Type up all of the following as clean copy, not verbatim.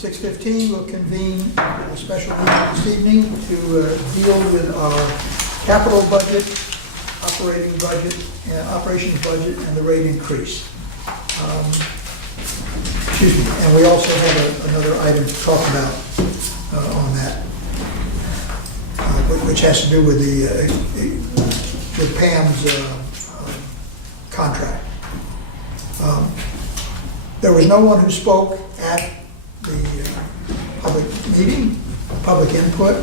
6:15, we'll convene a special meeting this evening to deal with our capital budget, operating budget, operations budget, and the rate increase. Excuse me, and we also have another item to talk about on that, which has to do with with Pam's contract. There was no one who spoke at the public meeting, public input.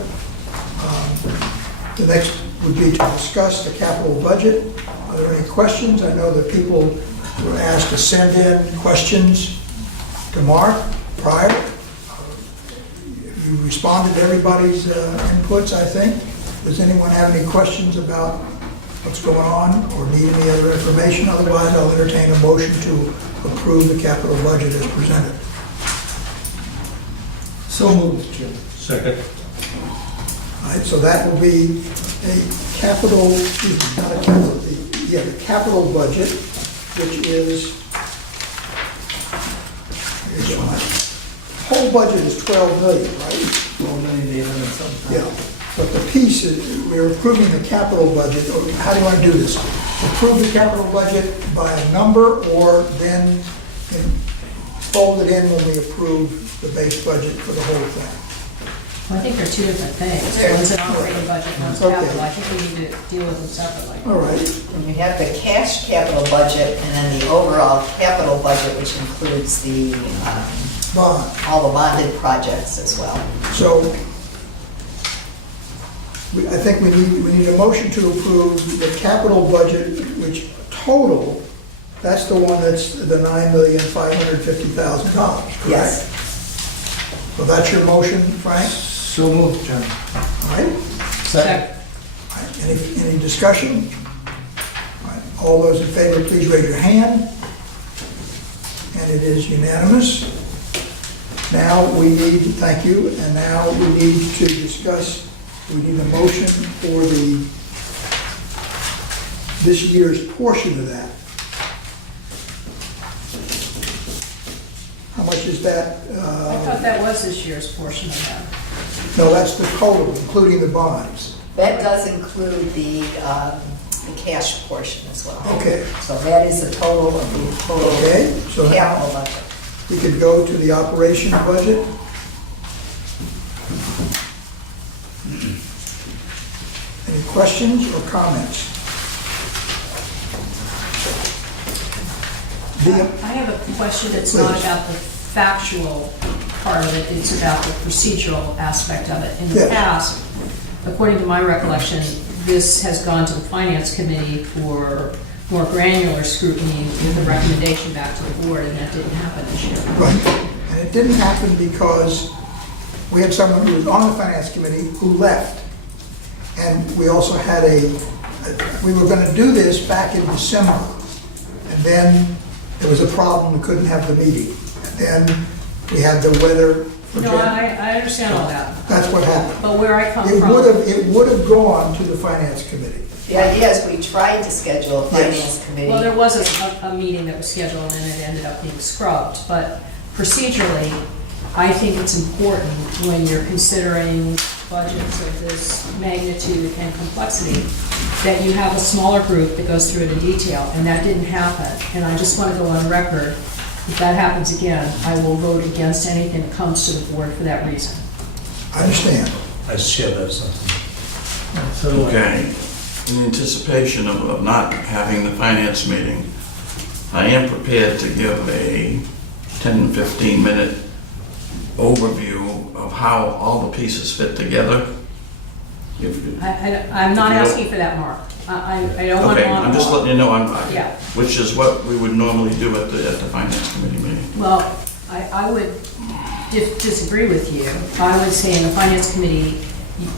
The next would be to discuss the capital budget. Are there any questions? I know that people were asked to send in questions to Mark prior. You responded to everybody's inputs, I think. Does anyone have any questions about what's going on or need any other information? Otherwise, I'll entertain a motion to approve the capital budget as presented. So moved, Jim. Second. All right, so that will be a capital, not a capital, the capital budget, which is, here's mine. Whole budget is 12 million, right? 12,800 something. Yeah, but the piece is, we're approving the capital budget, or how do you want to do this? Approve the capital budget by a number, or then fold it in when we approve the base budget for the whole thing? Well, I think they're two different things. One's an operating budget, one's capital. I think we need to deal with them separately. All right, And you have the cash capital budget and then the overall capital budget, which includes the, bond. all the bonded projects as well. So, I think we need a motion to approve the capital budget, which total, that's the one that's the $9,550,000, correct? Yes. So that's your motion, Frank? So moved, Jim. All right? Second. All right, any discussion? All right, all those in favor, please raise your hand. And it is unanimous. Now we need, thank you, and now we need to discuss, we need a motion for this year's portion of that. How much is that? I thought that was this year's portion of that. No, that's the total, including the bonds. That does include the cash portion as well. Okay. So that is the total of the total Okay, so now capital budget. we could go to the operation budget. Any questions or comments? I have a question that's not Please. about the factual part of it, it's about the procedural aspect of it. In the Yes. past, according to my recollection, this has gone to the Finance Committee for more granular scrutiny with a recommendation back to the board, and that didn't happen this year. Right, and it didn't happen because we had someone who was on the Finance Committee who left. And we also had we were going to do this back in December, and then there was a problem, we couldn't have the meeting. And then we had the weather. No, I understand all that, That's what happened. but where I come It from... would have gone to the Finance Committee. The idea is we tried to schedule a finance committee. Well, there was a meeting that was scheduled and it ended up being scrubbed, but procedurally, I think it's important when you're considering budgets of this magnitude and complexity, that you have a smaller group that goes through it in detail, and that didn't happen. And I just want to go on record, if that happens again, I will vote against anything that comes to the board for that reason. I understand. I share that something. So do I. Okay, in anticipation of not having the finance meeting, I am prepared to give a 10, 15-minute overview of how all the pieces fit together. I'm not asking for that, Mark. I don't want to... Okay, I'm just letting you know, Yeah. which is what we would normally do at the finance committee meeting. Well, I would disagree with you. I would say in the Finance Committee,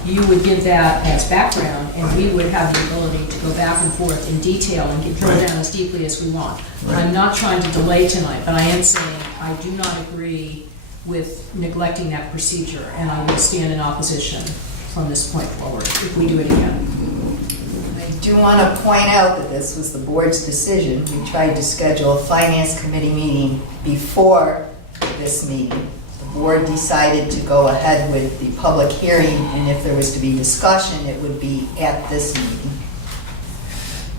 you would give that as background, and we would have the ability to go back and forth in detail and drill Right. down as deeply as we want. Right. I'm not trying to delay tonight, but I am saying I do not agree with neglecting that procedure, and I will stand in opposition from this point forward if we do it again. I do want to point out that this was the board's decision. We tried to schedule a finance committee meeting before this meeting. The board decided to go ahead with the public hearing, and if there was to be discussion, it would be at this meeting.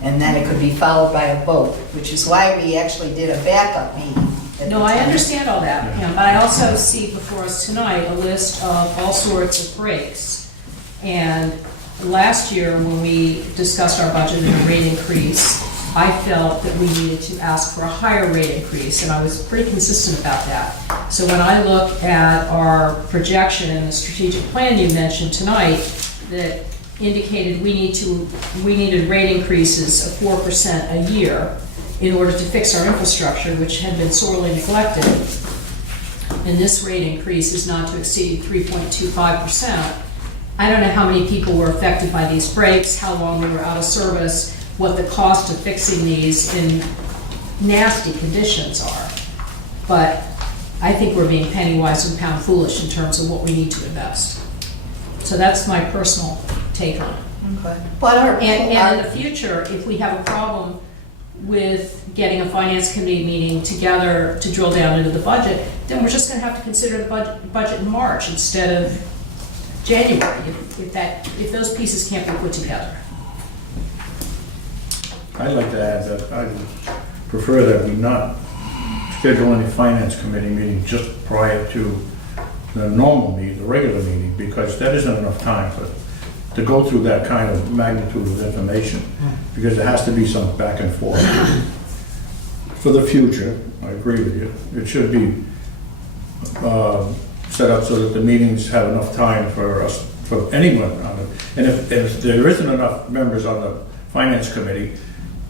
And then it could be followed by a vote, which is why we actually did a backup meeting. at No, the I time. understand all that, Pam, but I also see before us tonight a list of all sorts of breaks. And last year, when we discussed our budget and a rate increase, I felt that we needed to ask for a higher rate increase, and I was pretty consistent about that. So when I look at our projection and the strategic plan you mentioned tonight, that indicated we needed rate increases of 4% a year in order to fix our infrastructure, which had been sorely neglected. And this rate increase is not to exceed 3.25%. I don't know how many people were affected by these breaks, how long we were out of service, what the cost of fixing these in nasty conditions are. But I think we're being penny wise and pound foolish in terms of what we need to invest. So that's my personal take on it. Okay. But And in the future, if we have a problem with getting a finance committee meeting together to drill down into the budget, then we're just gonna have to consider the budget in March instead of January, if those pieces can't be put together. I'd like to add that I prefer that we not schedule any finance committee meeting just prior to the normal meeting, the regular meeting, because that isn't enough time to go through that kind of magnitude of information, because there has to be some back and forth. For the future, I agree with you, it should be set up so that the meetings have enough time for us, for anyone on it. And if there isn't enough members on the finance committee,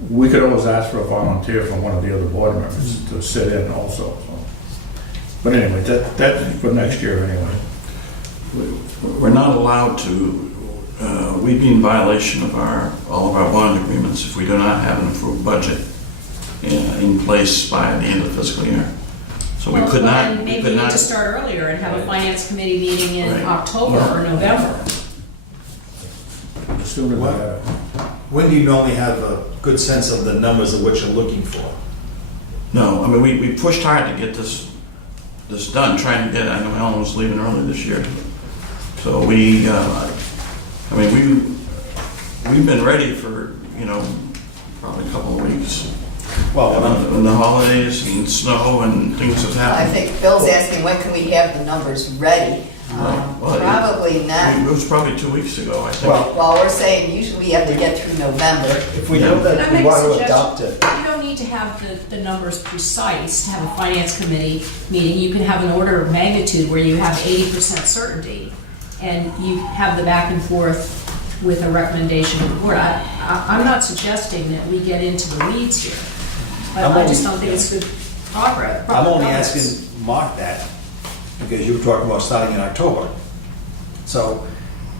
we could always ask for a volunteer from one of the other board members to sit in also. So. But anyway, that's for next year anyway. We're not allowed to, we'd be in violation of all of our bond agreements if we do not have an approved budget in place by the end of the fiscal year. So we could not. Well, then maybe we need to start earlier and have a finance committee meeting in Right. October or November. The sooner the better. When do you normally have a good sense of the numbers of what you're looking for? No, I mean, we pushed hard to get this done, trying to get, I know Ellen was leaving early this year. So we've been ready for, probably a couple of weeks. Well, When the holidays and snow and things have I happened. think Bill's asking, when can we have the numbers ready? Right. Well, Probably not. It was probably 2 weeks ago, I think. Well, We're saying usually we have to get through November. if we know Can I that we make a want to suggestion? adopt it, You don't need to have the numbers precise to have a finance committee meeting. You can have an order of magnitude where you have 80% certainty, and you have the back and forth with a recommendation of the board. I'm not suggesting that we get into the weeds here, but I'm I just only- don't think it's good progress. I'm only progress. asking Mark that, because you were talking about starting in October. So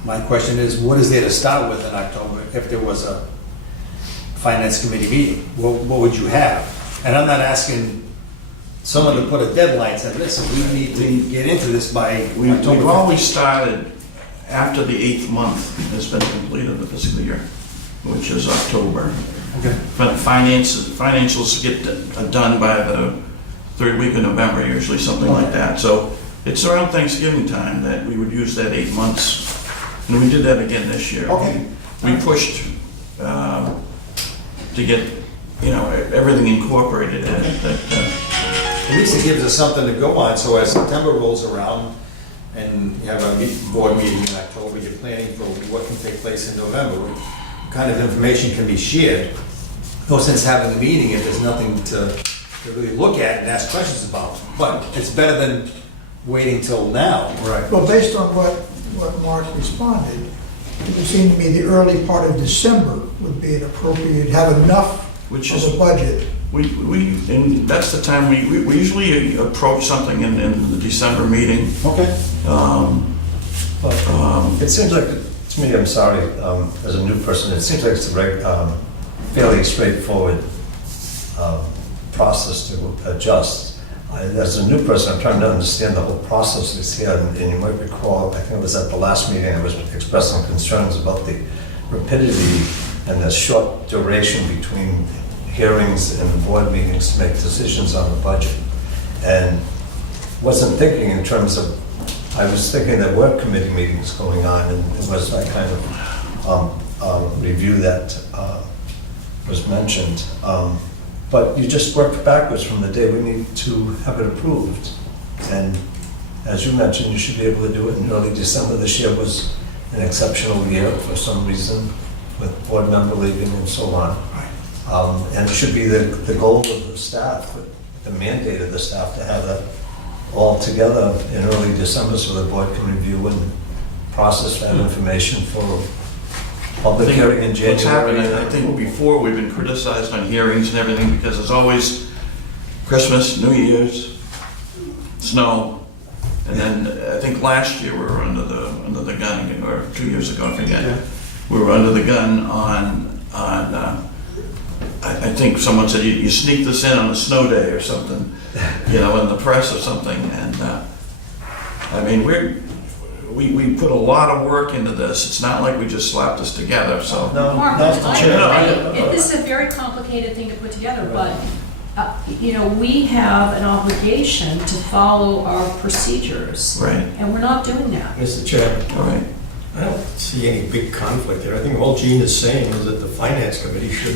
my question is, what is there to start with in October if there was a finance committee meeting? What would you have? And I'm not asking someone to put a deadline, saying, listen, we need to get into this by We've October always 15th. started after the 8th month has been completed the fiscal year, which is October. Okay. But financials get done by the 3rd week of November, usually, something like that. So it's around Thanksgiving time that we would use that 8 months. And we did that again this year. Okay. We pushed to get, everything incorporated in it. At least it gives us something to go on, so as September rolls around and you have a board meeting in October, you're planning for what can take place in November, what kind of information can be shared. No sense having a meeting if there's nothing to really look at and ask questions about. But it's better than waiting till now. Right. Well, based on what Mark responded, it would seem to me the early part of December would be an appropriate, have enough Which of is- a budget. And that's the time we usually approach something in the December meeting. Okay. It seems like, to me, I'm sorry, as a new person, it seems like it's a very fairly straightforward process to adjust. As a new person, I'm trying to understand the whole process that's here, and you might recall, I think it was at the last meeting, I was expressing concerns about the rapidity and the short duration between hearings and board meetings to make decisions on the budget. And wasn't thinking in terms of, I was thinking there were committee meetings going on, and it was that kind of review that was mentioned. But you just work backwards from the day we need to have it approved. And as you mentioned, you should be able to do it in early December. This year was an exceptional year for some reason, with board member leaving and so on. And it should be the goal of the staff, the mandate of the staff, to have that all together in early December so the board can review and process that information for public hearing in January. What's happened, I think before, we've been criticized on hearings and everything because there's always Christmas, New Year's, snow, and then I think last year we were under the gun, or 2 years ago, I forget. We were under the gun on I think someone said you sneak this in on a snow day or something, in the press or something, and I mean we put a lot of work into this. It's not like we just slapped this together. So Mark, that's the I chair. agree. This is a very complicated thing to put together, but, we have an obligation to follow our procedures. right, And we're not doing that. Mr. Chairman, all right. I don't see any big conflict there. I think all Gene is saying is that the finance committee should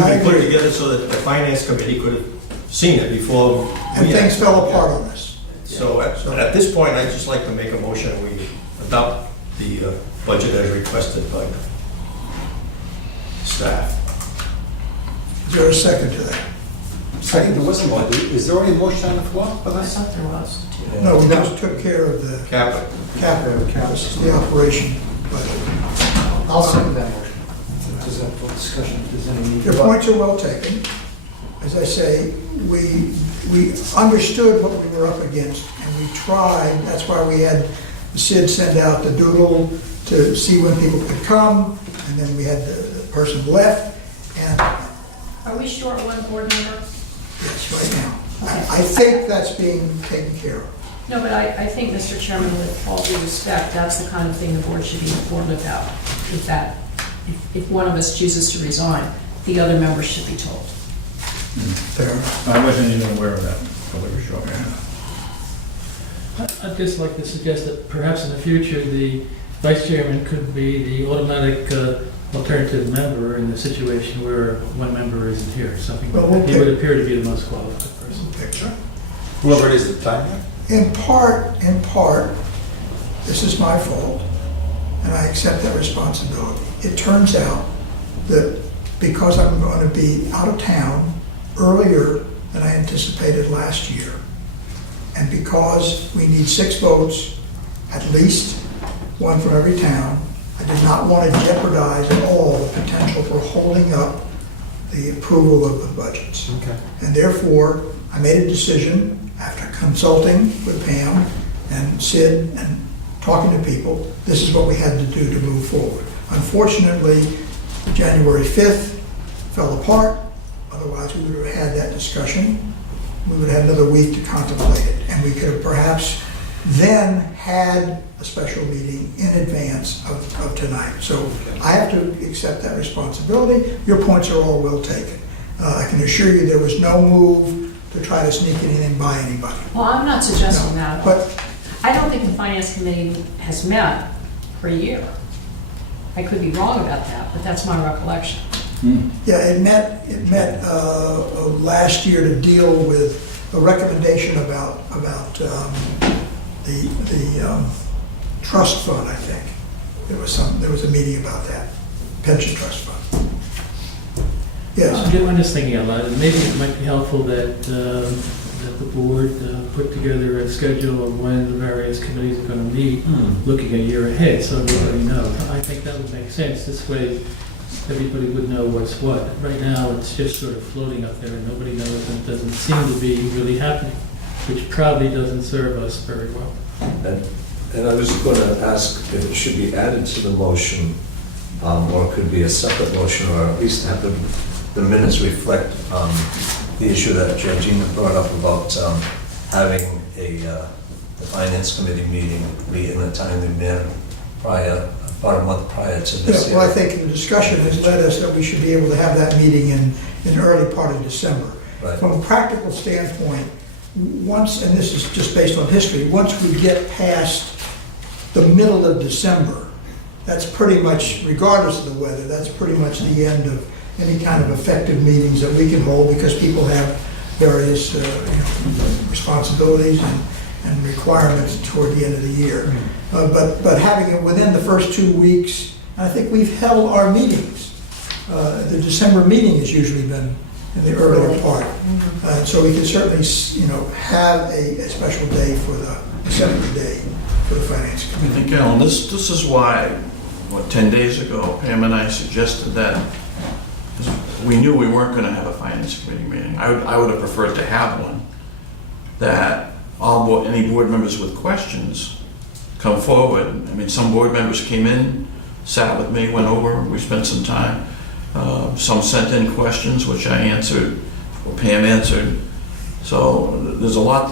I be put agree. together so that the finance committee could have seen it before. And we things acted. fell apart on this. So at this point, I'd just like to make a motion and we adopt the budget as requested by the staff. Is there a second to that? Second, there wasn't one. Is there already a motion on the floor for I this? thought there was. No, we just took care of the Capital. capital, this is the operation budget. I'll second that motion. Does that for discussion, if there's any need? Your points are well taken. As I say, we understood what we were up against, and we tried. That's why we had Sid send out the doodle to see when people could come, and then we had the person left, and Are we short one board member? yes, right now. I think that's being taken care of. No, but I think, Mr. Chairman, with all due respect, that's the kind of thing the board should be informed about. If one of us chooses to resign, the other members should be told. Fair. I wasn't even aware of that, so we were sure. I'd just like to suggest that perhaps in the future, the vice chairman could be the automatic alternative member in the situation where one member isn't here, something Well, like we'll that. He pick- would appear to be the most qualified person. Picture. Whoever it is at the time. In part, this is my fault, and I accept that responsibility. It turns out that because I'm going to be out of town earlier than I anticipated last year, and because we need 6 votes, at least one from every town, I did not want to jeopardize at all the potential for holding up the approval of the budgets. Okay. And therefore, I made a decision after consulting with Pam and Sid and talking to people, this is what we had to do to move forward. Unfortunately, January 5th fell apart, otherwise we would have had that discussion. We would have another week to contemplate it, and we could have perhaps then had a special meeting in advance of tonight. So I have to accept that responsibility. Your points are all well taken. I can assure you there was no move to try to sneak anything by anybody. Well, I'm not suggesting No, that. but I don't think the finance committee has met for a year. I could be wrong about that, but that's my recollection. yeah, it met last year to deal with a recommendation about the trust fund, I think. There was a meeting about that, pension trust fund. Yes, I'm just thinking out loud, maybe it might be helpful that the board put together a schedule of when the various committees are going to meet, looking a year ahead, so everybody knows. I think that would make sense. This way, everybody would know what's what. Right now, it's just sort of floating up there, and nobody knows, and it doesn't seem to be really happening, which probably doesn't serve us very well. And I was going to ask if it should be added to the motion, or it could be a separate motion, or at least have the minutes reflect the issue that Georgina brought up about having the finance committee meeting be in a timely manner about a month prior to this. yeah, well, I think the discussion has led us that we should be able to have that meeting in the early part of December. Right. From a practical standpoint, once, and this is just based on history, once we get past the middle of December, that's pretty much, regardless of the weather, that's pretty much the end of any kind of effective meetings that we can hold, because people have various responsibilities and requirements toward the end of the year. But having it within the first 2 weeks, I think we've held our meetings. The December meeting has usually been in the earlier part. So we can certainly, have a special day for the December day for the Finance I Committee. think, Alan, this is why, 10 days ago, Pam and I suggested that we knew we weren't going to have a Finance Committee meeting. I would have preferred to have one, that any board members with questions come forward. I mean, some board members came in, sat with me, went over, we spent some time. Some sent in questions, which I answered, or Pam answered. So there's a lot,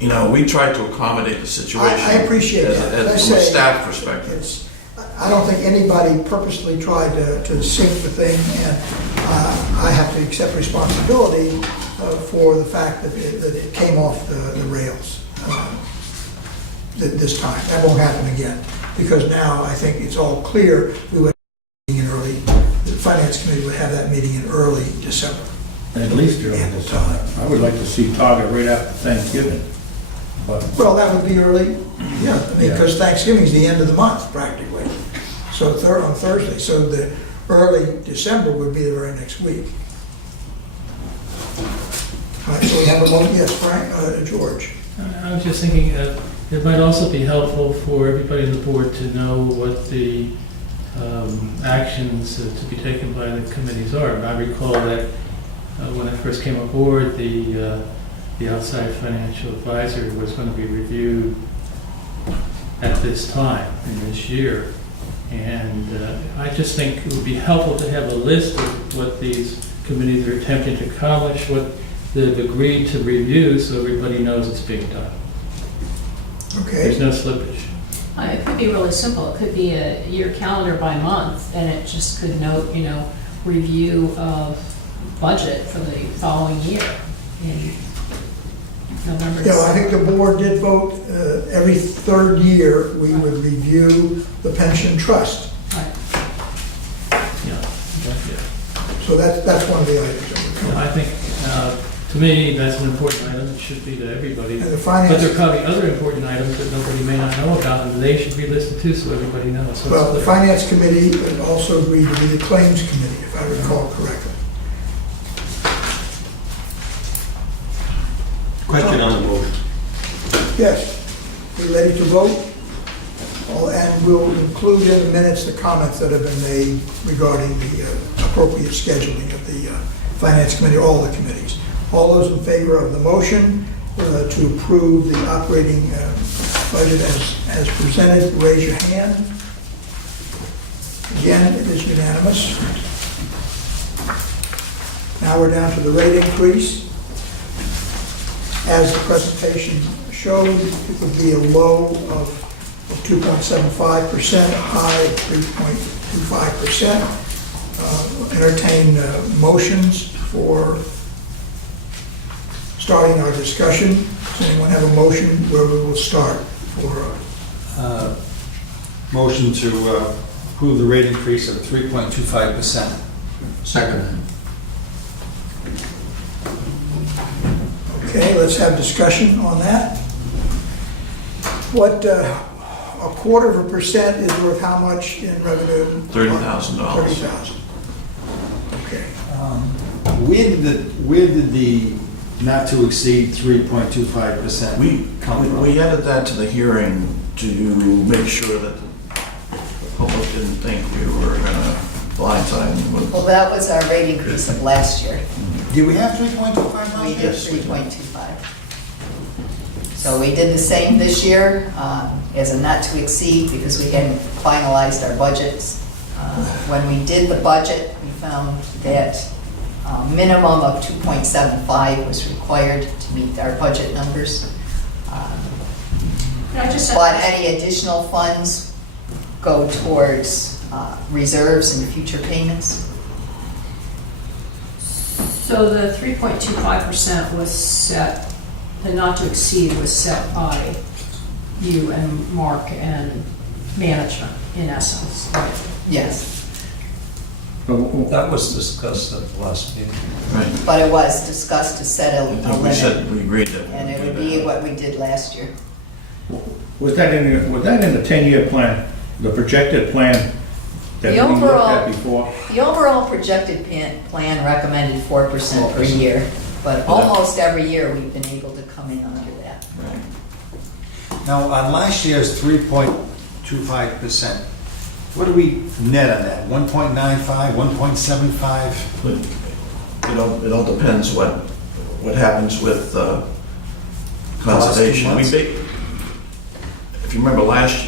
we tried to accommodate the situation. I appreciate that. From a staff perspective. I don't think anybody purposely tried to sink the thing, and I have to accept responsibility for the fact that it came off the rails this time. That won't happen again, because now I think it's all clear. We would the Finance Committee would have that meeting in early December. At least early December. I would like to see target right after Thanksgiving. But Well, that would be early, because Thanksgiving's the end of the month practically. So on Thursday, so the early December would be the very next week. All right, so we have a moment, yes, Frank, George. I was just thinking, it might also be helpful for everybody on the board to know what the actions to be taken by the committees are. I recall that when I first came aboard, the outside financial advisor was going to be reviewed at this time in this year. And I just think it would be helpful to have a list of what these committees are attempting to accomplish, what they've agreed to review, so everybody knows it's being done. Okay. There's no slippage. It could be really simple. It could be a year calendar by month, and it just could note, review of budget for the following year in November. Yeah, I think the board did vote every third year we would review the pension trust. Right. Yeah. So that's one of the items that would come. I think, to me, that's an important item. It should be to everybody. And the But finance, there are probably other important items that nobody may not know about, and they should be listed too, so everybody knows. So well, the it's clear. finance committee would also agreed to be the claims committee, if I recall correctly. Question on the vote. Yes, we ready to vote? And we'll include in the minutes the comments that have been made regarding the appropriate scheduling of the finance committee, all the committees. All those in favor of the motion to approve the operating budget as presented, raise your hand. Again, it is unanimous. Now we're down to the rate increase. As the presentation showed, it would be a low of 2.75%, a high of 3.25%. Entertain motions for starting our discussion. Does anyone have a motion where we will start for? Motion to approve the rate increase of 3.25%. Second. Okay, let's have discussion on that. What, a quarter of a percent is worth how much in revenue? $30,000. $30,000. Okay. Where did the not to exceed 3.25% come from? We added that to the hearing to make sure that the public didn't think we were going to blindside them with. Well, that was our rate increase of last year. Did we have 3.25 We last did year? 3.25. So we did the same this year as a not to exceed because we hadn't finalized our budgets. When we did the budget, we found that minimum of 2.75 was required to meet our budget numbers. But any additional funds go towards reserves and future payments. So the 3.25% was set, the not to exceed was set by you and Mark and management, in essence, right? Yes, That was discussed at the last meeting. Right. but it was discussed to set I a think we limit, said, we agreed that. and it we'd would do be that. what we did last year. Was that in the 10-year plan, the projected plan that we The looked overall- at before? The overall projected plan recommended 4% per year, but almost every year we've been able to come in under that. Right. Now, on last year's 3.25%, what do we net on that? 1.95, 1.75? But it all depends what happens with conservation. months. If you remember last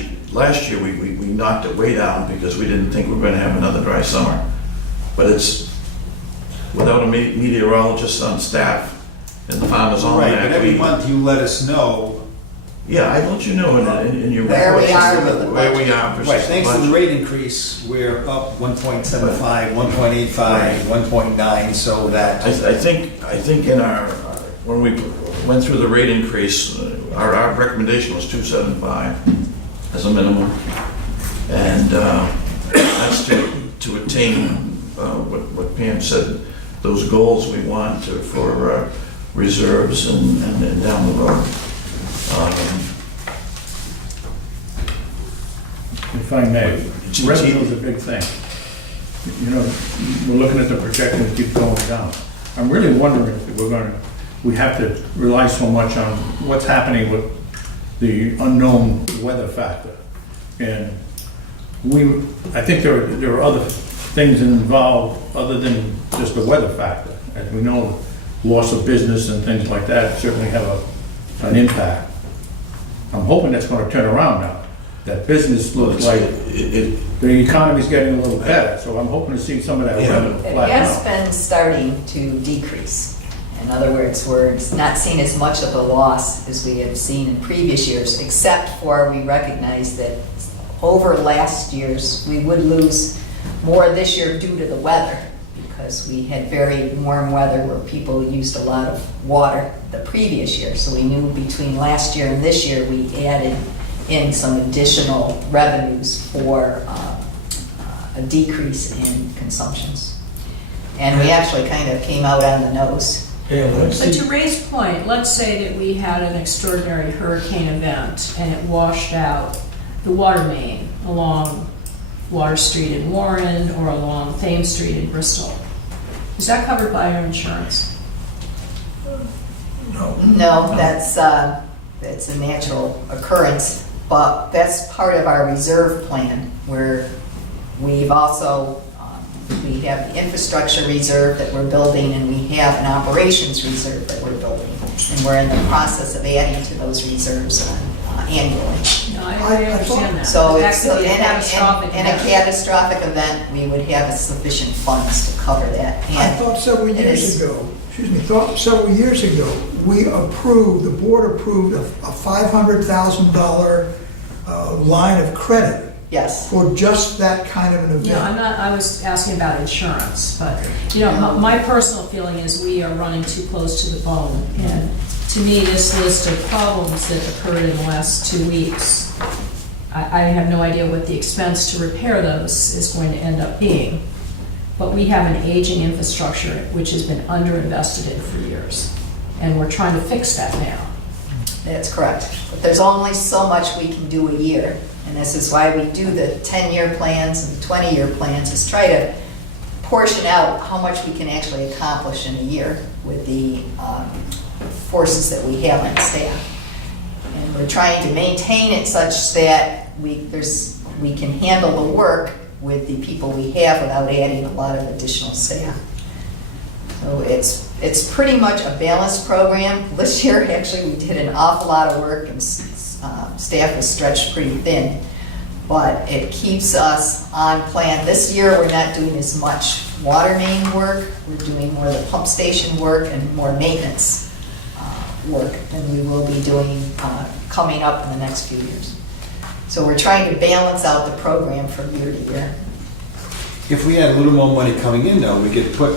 year, we knocked it way down because we didn't think we were gonna have another dry summer. But it's, without a meteorologist on staff and the Farmers Right, Almanac. but every we- month you let us know. Yeah, I let you know in your. Where we reports are with the Where we budget. are versus Right, the thanks to the budget. rate increase, we're up 1.75, 1.85, 1.9, so that, I think in our, when we went through the rate increase, our recommendation was 275 as a minimum. And that's to attain what Pam said, those goals we want for reserves and down the road. If I may, It's- revenue is a big thing. You know, we're looking at the projection that keeps going down. I'm really wondering if we have to rely so much on what's happening with the unknown weather factor. And I think there are other things involved other than just the weather factor. As we know, loss of business and things like that certainly have an impact. I'm hoping that's gonna turn around now. That business looks like the economy's getting a little better, so I'm hoping to see some of that revenue It flatten has out. been starting to decrease. In other words, we're not seeing as much of a loss as we have seen in previous years, except for we recognize that over last year's, we would lose more this year due to the weather, because we had very warm weather where people used a lot of water the previous year. So we knew between last year and this year, we added in some additional revenues for a decrease in consumptions. And we actually kind of came out on the nose. But to Ray's point, let's say that we had an extraordinary hurricane event and it washed out the water main along Water Street in Warren or along Thames Street in Bristol. Is that covered by our insurance? No, that's a natural occurrence, but that's part of our reserve plan, where we've also, we have the infrastructure reserve that we're building, and we have an operations reserve that we're building. And we're in the process of adding to those reserves annually. No, I I understand that. So But it's, that could be a in catastrophic a event. catastrophic event, we would have sufficient funds to cover that. I And thought several it years is- ago, several years ago, the board approved a $500,000 line of credit yes, for just that kind of an No, event. I was asking about insurance, but, you know, my personal feeling is we are running too close to the bone. And to me, this list of problems that occurred in the last 2 weeks, I have no idea what the expense to repair those is going to end up being. But we have an aging infrastructure which has been underinvested in for years, and we're trying to fix that now. that's correct. But there's only so much we can do a year. And this is why we do the 10-year plans and 20-year plans, is try to portion out how much we can actually accomplish in a year with the forces that we have on staff. And we're trying to maintain it such that we can handle the work with the people we have without adding a lot of additional staff. So it's pretty much a balanced program. This year, actually, we did an awful lot of work, and staff was stretched pretty thin, but it keeps us on plan. This year, we're not doing as much water main work. We're doing more of the pump station work and more maintenance work than we will be doing coming up in the next few years. So we're trying to balance out the program from year to year. if we had a little more money coming in though, we could put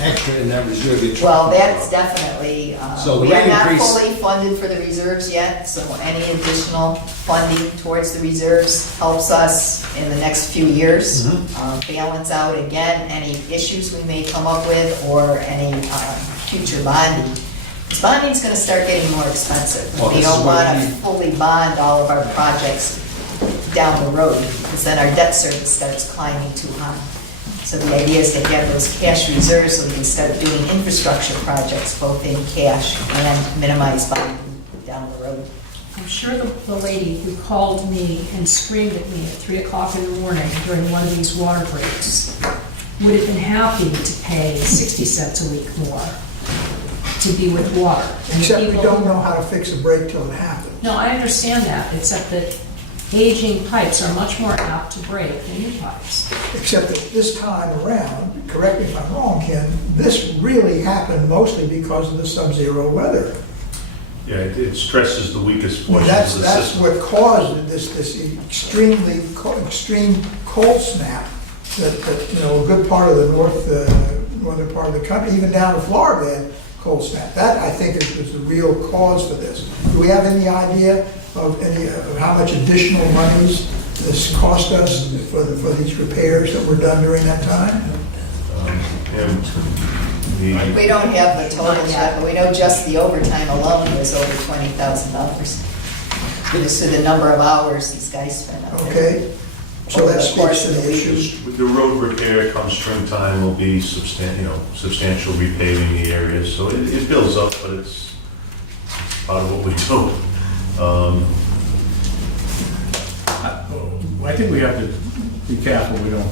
Actually, in that reserve, you're Well, talking that's about. definitely, So the we are rate not increase- fully funded for the reserves yet, so any additional funding towards the reserves helps us in the next few years balance out again any issues we may come up with or any future bonding. Because bonding's gonna start getting more expensive. Well, We this don't is what wanna we- fully bond all of our projects down the road, because then our debt service starts climbing too high. So the idea is to have those cash reserves so we can start doing infrastructure projects, both in cash and minimize bonding down the road. I'm sure the lady who called me and screamed at me at 3 o'clock in the morning during one of these water breaks would have been happy to pay 60 cents a week more to be with water. And the Except we people don't who- know how to fix a break till it happens. No, I understand that, except that aging pipes are much more apt to break than new pipes. Except that this time around, correct me if I'm wrong, Ken, this really happened mostly because of the sub-zero weather. Yeah, it stresses the weakest portions That's, of the that's system. what caused this extreme cold snap that, a good part of the northern part of the country, even down to Florida, had cold snap. That, I think, is the real cause for this. Do we have any idea of how much additional monies this cost us for these repairs that were done during that time? And the, We don't have the total yet, but we know just the overtime alone was over $20,000. Just to the number of hours these guys spent out there. Okay, so Over that the course speaks to of the the week. issues. With the road repair come springtime will be substantial repaving the areas, so it builds up, but it's part of what we do. I think we have to be careful we don't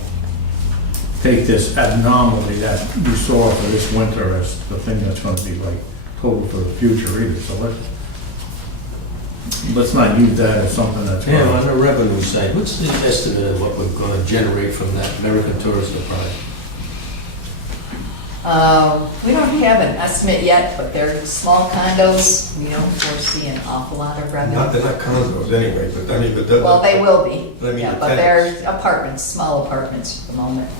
take this abnormally that we saw for this winter as the thing that's going to be like total for the future either. So let's not use that as something that's. Yeah, on the revenue side, what's the estimate of what we're gonna generate from that American Tourist Prize? We don't have an estimate yet, but they're small condos. We don't foresee an awful lot of Not, revenue. they're not condos anyway, but I mean, but. Well, they will be, But I mean, yeah, the but tenants. they're apartments, small apartments for the moment.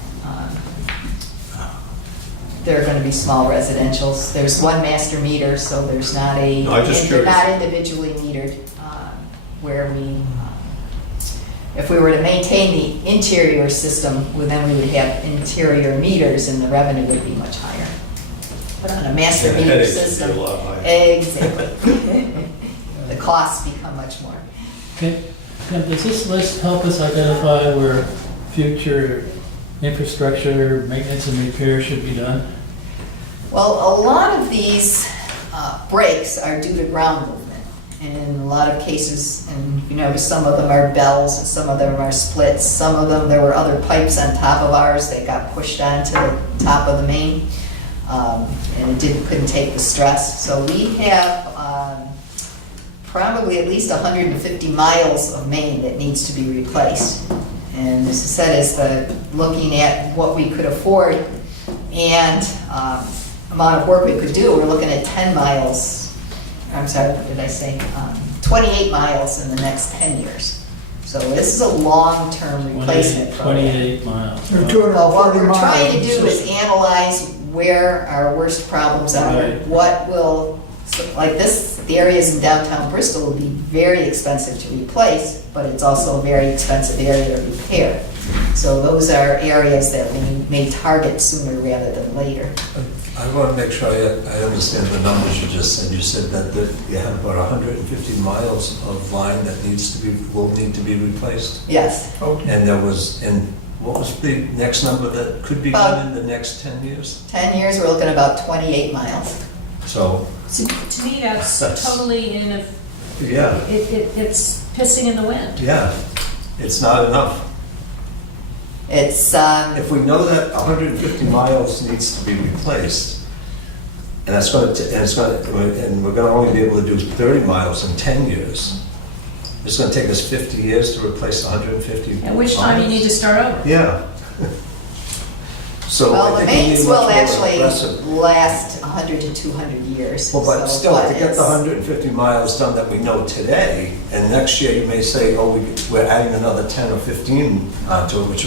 They're gonna be small residentials. There's one master meter, so there's not a, No, I'm just they're not curious. individually metered, where we, if we were to maintain the interior system, well, then we would have interior meters and the revenue would be much higher. But on a master And the meter headaches would be system. a lot higher. Exactly. The costs become much more. Ken, does this list help us identify where future infrastructure maintenance and repair should be done? Well, a lot of these breaks are due to ground movement. And in a lot of cases, and some of them are bells, and some of them are splits, some of them, there were other pipes on top of ours that got pushed onto the top of the main. And it couldn't take the stress. So we have probably at least 150 miles of main that needs to be replaced. And as I said, as looking at what we could afford and amount of work we could do, we're looking at 10 miles, I'm sorry, what did I say? 28 miles in the next 10 years. So this is a long-term replacement program. 28 miles. There are Well, what 240 we're trying to miles. do is analyze where our worst problems are, Right. what will, like this, the areas in downtown Bristol will be very expensive to replace, but it's also a very expensive area to repair. So those are areas that we may target sooner rather than later. I want to make sure I understand the numbers you just said. You said that you have about 150 miles of line that will need to be replaced? Yes. And what was the next number that could be done in the next 10 years? 10 years, we're looking at about 28 miles. So, To me, that's totally yeah, it's pissing in the wind. yeah, it's not enough. It's, If we know that 150 miles needs to be replaced, and and we're going to only be able to do 30 miles in 10 years, it's going to take us 50 years to replace 150 miles. At which time you need to start over. Yeah. So well, I the think we mains need will much more actually aggressive. last 100 to 200 years. Well, but So, still, to but get the it's- 150 miles done that we know today, and next year you may say, oh, we're adding another 10 or 15 to it, which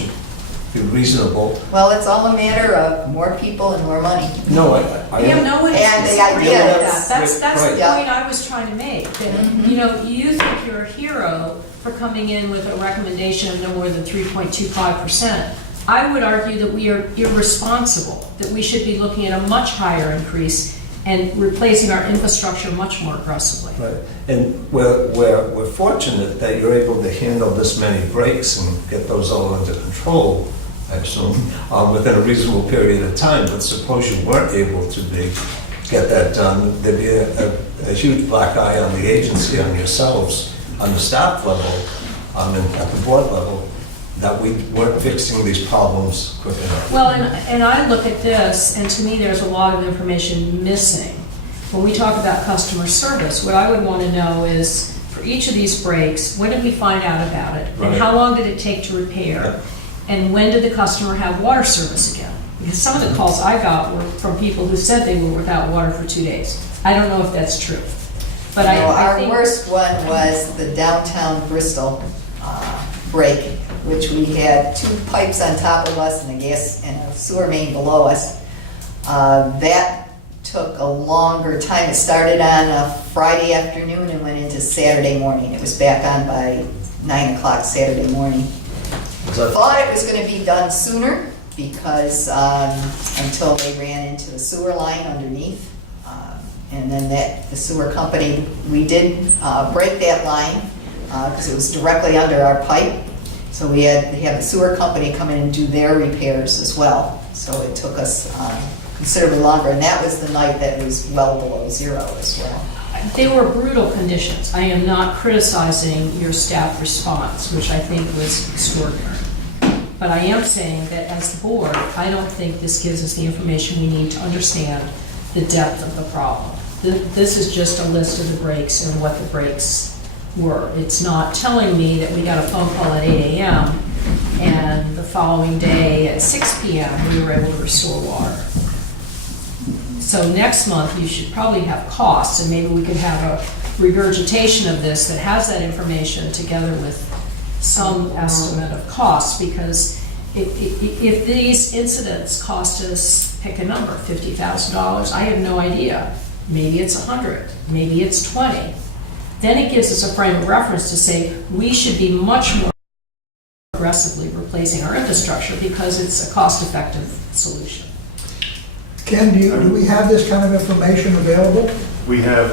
be reasonable. Well, it's all a matter of more people and more money. No, I Yeah, no one is And the disagreeing idea with is- that. That's the Right. point I was trying to make. That, you know, you think you're a hero for coming in with a recommendation of no more than 3.25%. I would argue that we are irresponsible, that we should be looking at a much higher increase and replacing our infrastructure much more aggressively. Right, and we're fortunate that you're able to handle this many breaks and get those all under control, I assume, within a reasonable period of time. But suppose you weren't able to get that done, there'd be a huge black eye on the agency, on yourselves, on the staff level, and at the board level, that we weren't fixing these problems quick enough. Well, and I look at this, and to me, there's a lot of information missing. When we talk about customer service, what I would want to know is, for each of these breaks, when did we find out about it? And Right. how long did it take to repair? And when did the customer have water service again? Because some of the calls I got were from people who said they were without water for 2 days. I don't know if that's true. But I Our think... worst one was the downtown Bristol break, which we had 2 pipes on top of us and a gas and a sewer main below us. That took a longer time. It started on a Friday afternoon and went into Saturday morning. It was back on by 9 o'clock Saturday morning. Thought it was going to be done sooner because until they ran into the sewer line underneath. And then the sewer company, we did break that line because it was directly under our pipe. So we had to have the sewer company come in and do their repairs as well. So it took us considerably longer, and that was the night that was well below zero as well. They were brutal conditions. I am not criticizing your staff response, which I think was extraordinary. But I am saying that as the board, I don't think this gives us the information we need to understand the depth of the problem. This is just a list of the breaks and what the breaks were. It's not telling me that we got a phone call at 8 a.m. and the following day at 6 p.m. we were able to restore water. So next month, you should probably have costs, and maybe we could have a regurgitation of this that has that information together with some estimate of costs, because if these incidents cost us, pick a number, $50,000, I have no idea. Maybe it's 100, maybe it's 20. Then it gives us a frame of reference to say we should be much more aggressively replacing our infrastructure because it's a cost-effective solution. Ken, do we have this kind of information available? We have,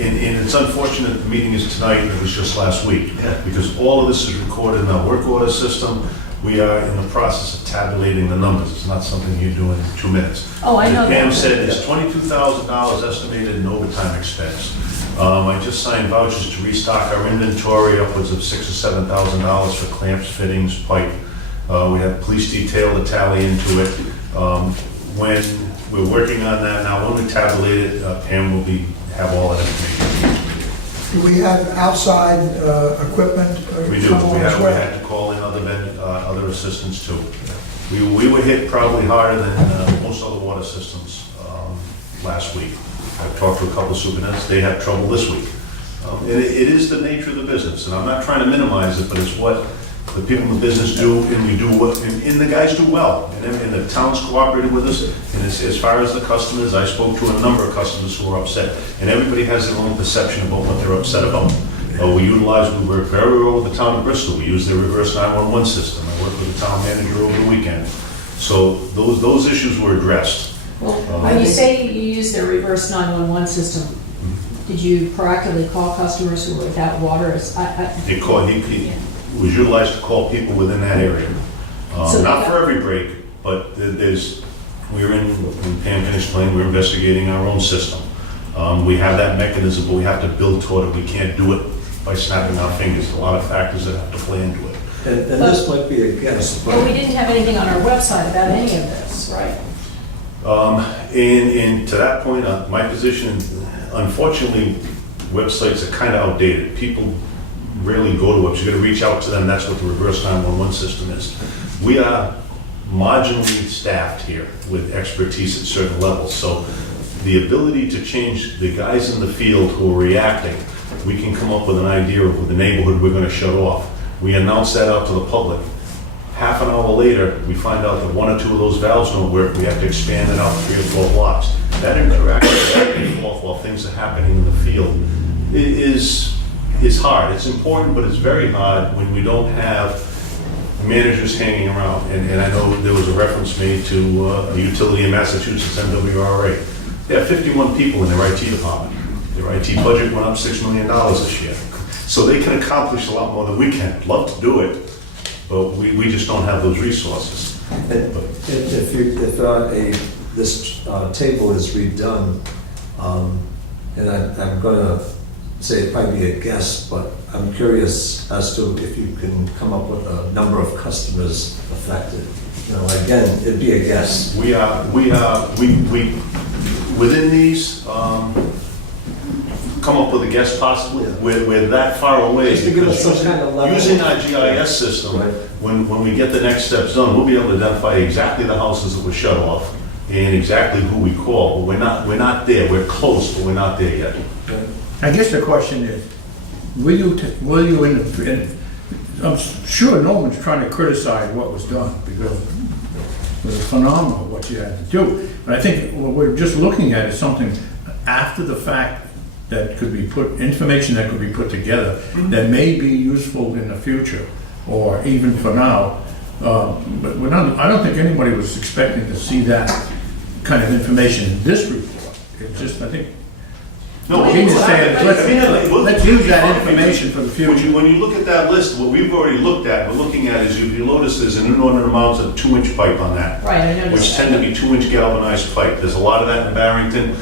and it's unfortunate the meeting is tonight, and it was just last week, because all of this is recorded in our work order system. We are in the process of tabulating the numbers. It's not something you do in 2 minutes. Oh, I know As that. Pam said, it's $22,000 estimated in overtime expense. I just signed vouchers to restock our inventory, upwards of $6,000 or $7,000 for clamps, fittings, pipe. We have police detail to tally into it. When we're working on that now, when we tabulate it, Pam will have all that information. Do we have outside equipment? We do. come on We as well? had to call in other assistants too. We were hit probably harder than most other water systems last week. I've talked to a couple of superintendents. They had trouble this week. It is the nature of the business, and I'm not trying to minimize it, but it's what the people in the business do, and we do what, and the guys do well. And the town's cooperated with us. And as far as the customers, I spoke to a number of customers who are upset, and everybody has their own perception about what they're upset about. We work very well with the town of Bristol. We use their reverse 911 system. I worked with the town manager over the weekend. So those issues were addressed. Well, when you say you use their reverse 911 system, did you proactively call customers who were without water? He was utilized to call people within that area. So Not for every break, but when Pam finished playing, we're investigating our own system. We have that mechanism, but we have to build toward it. We can't do it by snapping our fingers. A lot of factors that have to play into it. And this might be a guess, But we but didn't have anything on our website about any of this, right? And to that point, my position, unfortunately, websites are kind of outdated. People rarely go to websites. You're going to reach out to them. That's what the reverse 911 system is. We are marginally staffed here with expertise at certain levels. So the ability to change the guys in the field who are reacting, we can come up with an idea of the neighborhood we're going to shut off. We announce that out to the public half an hour later, we find out that one or two of those valves don't work, we have to expand it out 3 or 4 blocks. That interaction back and forth while things are happening in the field is hard. It's important, but it's very hard when we don't have managers hanging around. And I know there was a reference made to a utility in Massachusetts, MWRA. They have 51 people in their IT department. Their IT budget went up $6 million this year. So they can accomplish a lot more than we can. Love to do it, but we just don't have those resources. If this table is redone, and I'm gonna say it might be a guess, but I'm curious as to if you can come up with a number of customers affected. You know, again, it'd be a guess. We within these, come up with a guess possibly. Yeah. We're that far away. Just to give us some because kind of level. using our GIS system, Right. when we get the next steps done, we'll be able to identify exactly the houses that were shut off and exactly who we call, but we're not there. We're close, but we're not there yet. I guess the question is, will you, I'm sure no one's trying to criticize what was done, because it was phenomenal what you had to do. But I think what we're just looking at is something after the fact that could be information that could be put together that may be useful in the future, or even for now. But I don't think anybody was expecting to see that kind of information in this report. It's just, I think, No, Gene is saying, let's use that information for the future. When you look at that list, what we've already looked at, we're looking at is, if you notice, there's an inordinate amount of 2-inch pipe on that. Right, I noticed Which that. tend to be 2-inch galvanized pipe. There's a lot of that in Barrington.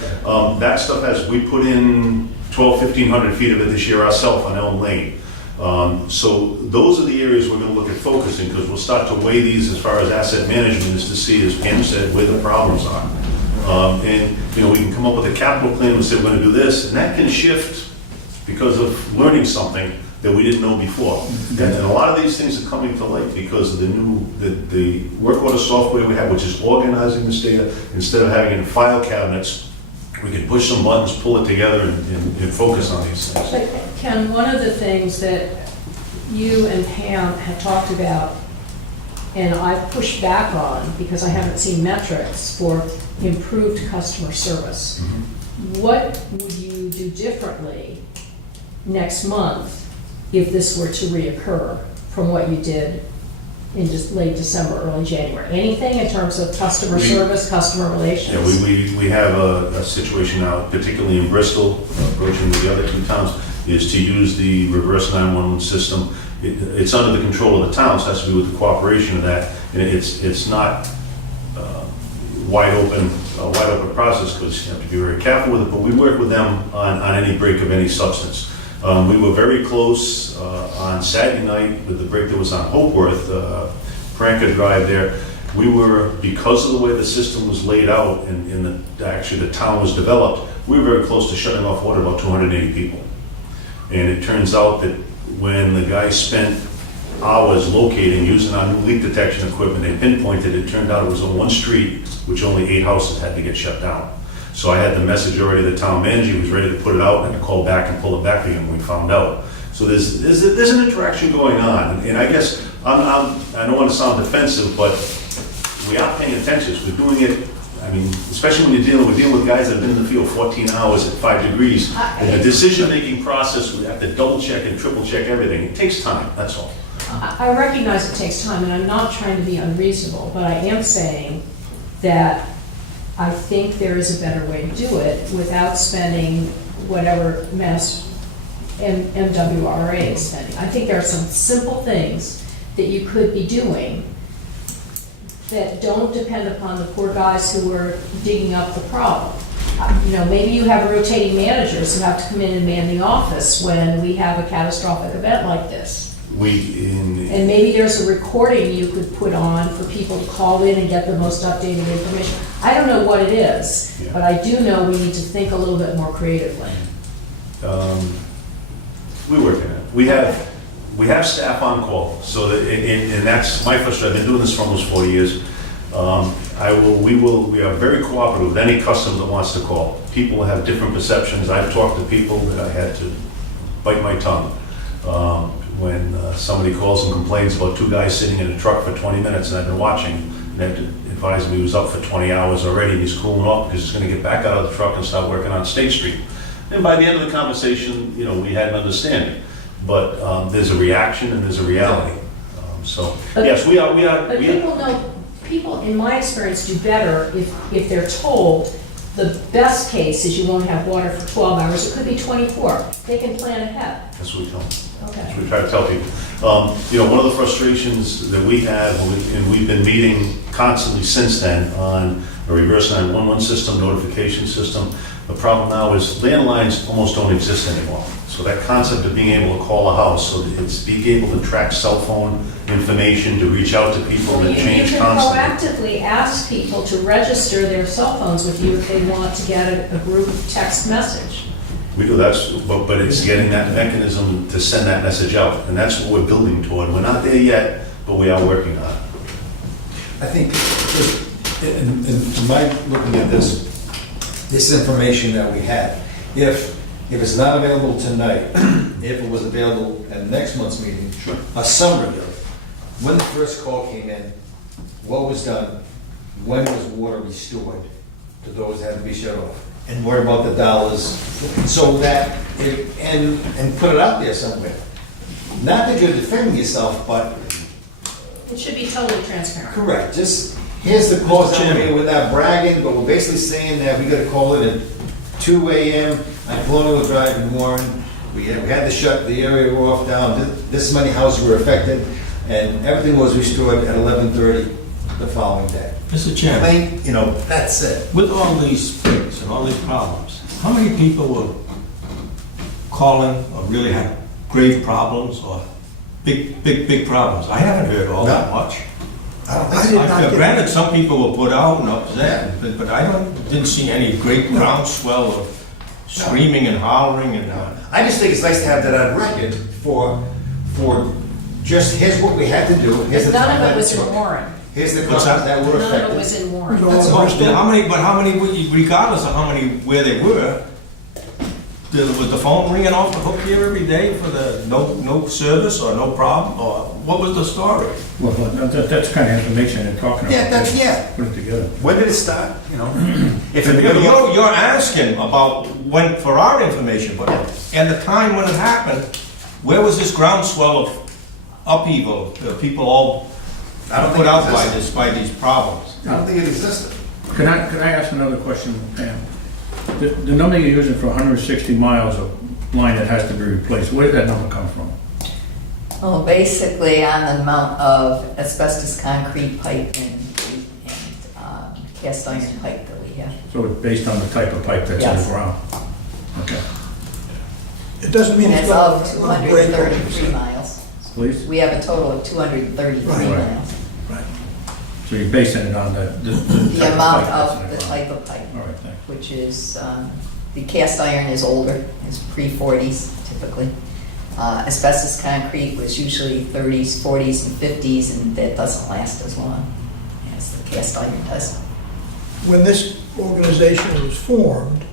That stuff we put in 1,500 feet of it this year ourselves on Elm Lane. So those are the areas we're gonna look at focusing, because we'll start to weigh these as far as asset management is to see, as Pam said, where the problems are. And, you know, we can come up with a capital plan and say we're gonna do this, and that can shift because of learning something that we didn't know before. And a lot of these things are coming to light because of the work order software we have, which is organizing this data. Instead of having it in file cabinets, we can push some buttons, pull it together, and focus on these things. But Ken, one of the things that you and Pam had talked about, and I've pushed back on because I haven't seen metrics for improved customer service. What would you do differently next month if this were to reoccur from what you did in just late December, early January? Anything in terms of customer service, customer relations? Yeah, we have a situation now, particularly in Bristol, approaching the other 2 towns, is to use the reverse 911 system. It's under the control of the towns, has to do with the cooperation of that, and it's not wide open process, because you have to be very careful with it, but we work with them on any break of any substance. We were very close on Saturday night with the break that was on Hopeworth, Pranker Drive there. We were, because of the way the system was laid out and actually the town was developed, we were very close to shutting off water about 280 people. And it turns out that when the guy spent hours locating, using our new leak detection equipment, they pinpointed, it turned out it was on one street, which only 8 houses had to get shut down. So I had the message already to the town manager, he was ready to put it out, and to call back and pull it back again when we found out. So there's an interaction going on, and I guess, I don't want to sound defensive, but we are paying attention, so we're doing it. I mean, especially when we're dealing with guys that have been in the field 14 hours at 5 degrees. And the decision-making process, we have to double check and triple check everything. It takes time, that's all. I recognize it takes time, and I'm not trying to be unreasonable, but I am saying that I think there is a better way to do it without spending whatever MWRA is spending. I think there are some simple things that you could be doing that don't depend upon the poor guys who are digging up the problem. You know, maybe you have rotating managers who have to come in and man the office when we have a catastrophic event like this. And maybe there's a recording you could put on for people to call in and get the most updated information. I don't know what it is, but I do know we need to think a little bit more creatively. We're working on it. We have staff on call, so that, and that's my frustration. I've been doing this for almost 40 years. We are very cooperative with any customer that wants to call. People have different perceptions. I've talked to people that I had to bite my tongue when somebody calls and complains about two guys sitting in a truck for 20 minutes, and I've been watching, and they advised me he was up for 20 hours already, and he's cooling off because he's gonna get back out of the truck and start working on State Street. And by the end of the conversation, you know, we had an understanding, but there's a reaction and there's a reality. So, yes, we are. But people know, people in my experience do better if they're told the best case is you won't have water for 12 hours, it could be 24. They can plan ahead. That's what we tell them. Okay. That's what we try to tell people. You know, one of the frustrations that we have, and we've been meeting constantly since then on a reverse 911 system, notification system. The problem now is landlines almost don't exist anymore. So that concept of being able to call a house, so that it's being able to track cell phone information, to reach out to people, and change You constantly. can proactively ask people to register their cell phones with you if they want to get a group text message. We do, but it's getting that mechanism to send that message out, and that's what we're building toward. We're not there yet, but we are working on it. I think, in my looking at this information that we had, if it's not available tonight, if it was available at next month's meeting, a summary of when the first call came in, what was done, when was water restored to those that had to be shut off, and worry about the dollars, so that, and put it out there somewhere. Not that you're defending yourself, but It should be totally transparent. correct, just, here's the cost out here without bragging, but we're basically saying that we gotta call it at 2 AM on Colonial Drive in Warren. We had to shut the area off down, this many houses were affected, and everything was restored at 11:30 the following day. Mr. Chairman, Plain, you know, that's it. with all these things and all these problems, how many people were calling or really had grave problems or big problems? I haven't heard all that much. I did not get. Granted, some people were put out and upset, but I didn't see any great groundswell of screaming and hollering and, I just think it's nice to have that on record for just, here's what we had to do, here's the time None of that it it was in took. Warren. Here's the What's costs that? that were None of it affected. was in Warren. No. That's Well, all. Bristol. how many, regardless of how many, where they were, was the phone ringing off the hook here every day for the no service or no problem, or what was the story? Well, that's kind of information they're talking about. Yeah, yeah. Put it together. When did it start, you know? If And it really You're asking about when, for our information, but at the time when it happened, where was this groundswell of upheaval, people all I don't think put it out existed. by these problems? I don't think it existed. Could I ask another question, Pam? The number you're using for 160 miles of line that has to be replaced, where did that number come from? Well, basically on the amount of asbestos concrete pipe and cast iron pipe that we have. So it's based on the type of pipe that's in Yes. the ground? Okay, It doesn't mean And it's it's going of to break. 233 miles. please? We have a total of 233 Right. miles. So you're basing it on the The type amount pipe that's in of the ground. type of pipe, All right, thanks. which is, the cast iron is older, it's pre-40s typically. Asbestos concrete was usually 30s, 40s, and 50s, and that doesn't last as long as the cast iron does. When this organization was formed,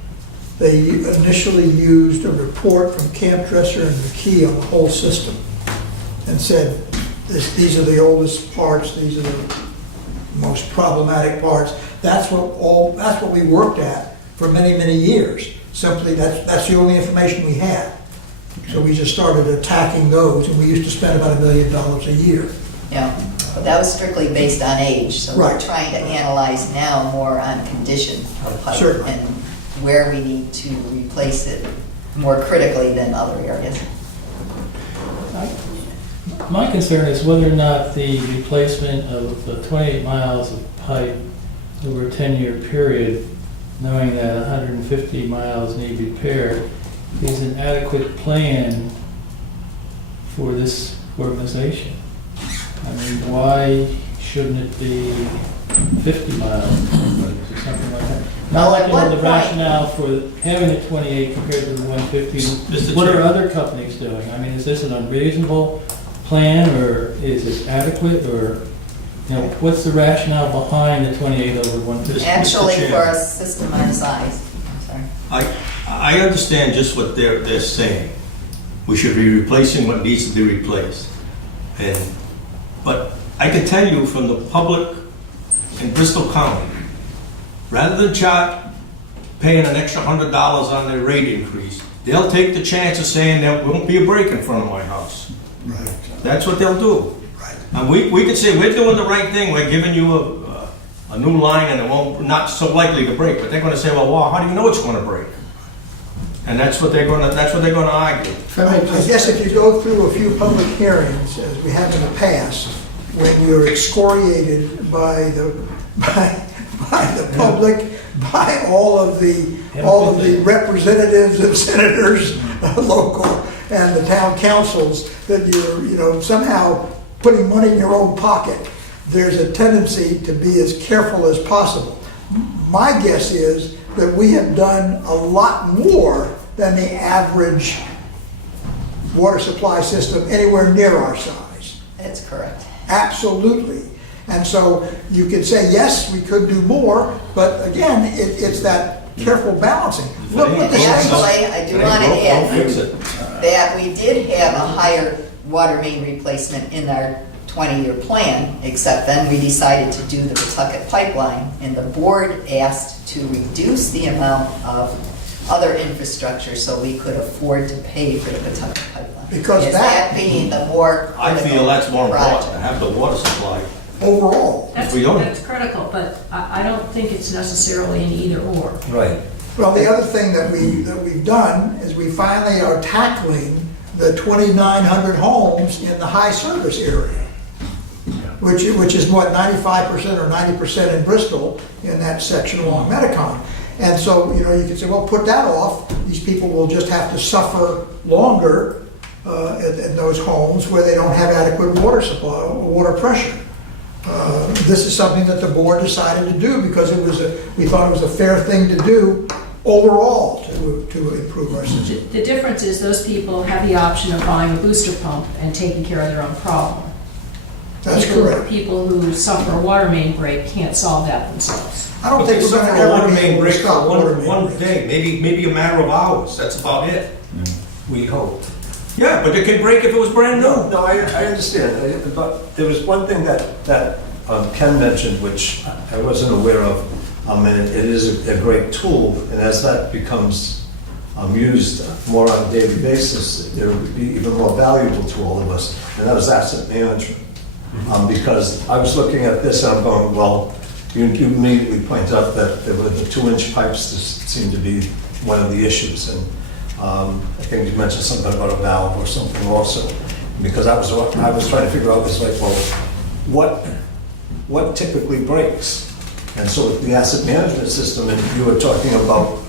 they initially used a report from Camp Dresser and McKee on the whole system and said, these are the oldest parts, these are the most problematic parts. That's what we worked at for many, many years. Simply, that's the only information we had. So we just started attacking those, and we used to spend about $1 million a year. Yeah, but that was strictly based on age, so we're Right. trying to analyze now more on condition of pipe Certainly. and where we need to replace it more critically than other areas. My concern is whether or not the replacement of the 28 miles of pipe over a 10-year period, knowing that 150 miles need repaired, is an adequate plan for this organization. I mean, why shouldn't it be 50 miles or something like that? Not like, you know, the rationale for having the 28 compared to the 150. Mr. What are Chairman. other companies doing? I mean, is this an unreasonable plan, or is it adequate, or, you know, what's the rationale behind the 28 over 150? Actually, Mr. for a Chairman. system our size, I'm sorry. I understand just what they're saying. We should be replacing what needs to be replaced. But I can tell you from the public in Bristol County, rather than paying an extra $100 on their rate increase, they'll take the chance of saying there won't be a break in front of my house. Right. That's what they'll do. Right. And we could say, we're doing the right thing, we're giving you a new line and it won't, not so likely to break, but they're gonna say, well, how do you know it's gonna break? And that's what they're gonna argue. I guess if you go through a few public hearings, as we have in the past, when you're excoriated by the public, by all of the representatives and senators, local, and the town councils, that you're, somehow putting money in your own pocket, there's a tendency to be as careful as possible. My guess is that we have done a lot more than the average water supply system anywhere near our size. That's correct. Absolutely. And so you could say, yes, we could do more, but again, it's that careful balancing. Look what the states. Actually, I do want to add that we did have a higher water main replacement in our 20-year plan, except then we decided to do the Pawtucket pipeline, and the board asked to reduce the amount of other infrastructure so we could afford to pay for the Pawtucket pipeline. Because Is that being the more I feel that's more important, to project. have the water supply. overall. That's, we don't- that's critical, but I don't think it's necessarily an either or. Right. Well, the other thing that we've done is we finally are tackling the 2,900 homes in the high service area, which is what, 95% or 90% in Bristol in that section along Metacom. And so, you can say, well, put that off. These people will just have to suffer longer in those homes where they don't have adequate water supply or water pressure. This is something that the board decided to do because we thought it was a fair thing to do overall to improve our system. The difference is those people have the option of buying a booster pump and taking care of their own problem. That's correct. People who suffer a water main break can't solve that themselves. I don't think we're Except going for to a ever water be main able to break stop for water main one breaks. day, maybe a matter of hours, that's about it. We hope. Yeah, but it could break if it was brand new. No, I understand, but there was one thing that Ken mentioned, which I wasn't aware of, and it is a great tool, and as that becomes used more on a daily basis, it will be even more valuable to all of us, and that was asset management. Because I was looking at this and I'm going, well, you immediately point out that there were the 2-inch pipes. This seemed to be one of the issues, and I think you mentioned something about a valve or something also, because I was trying to figure out, was like, well, what typically breaks? And so with the asset management system, and you were talking about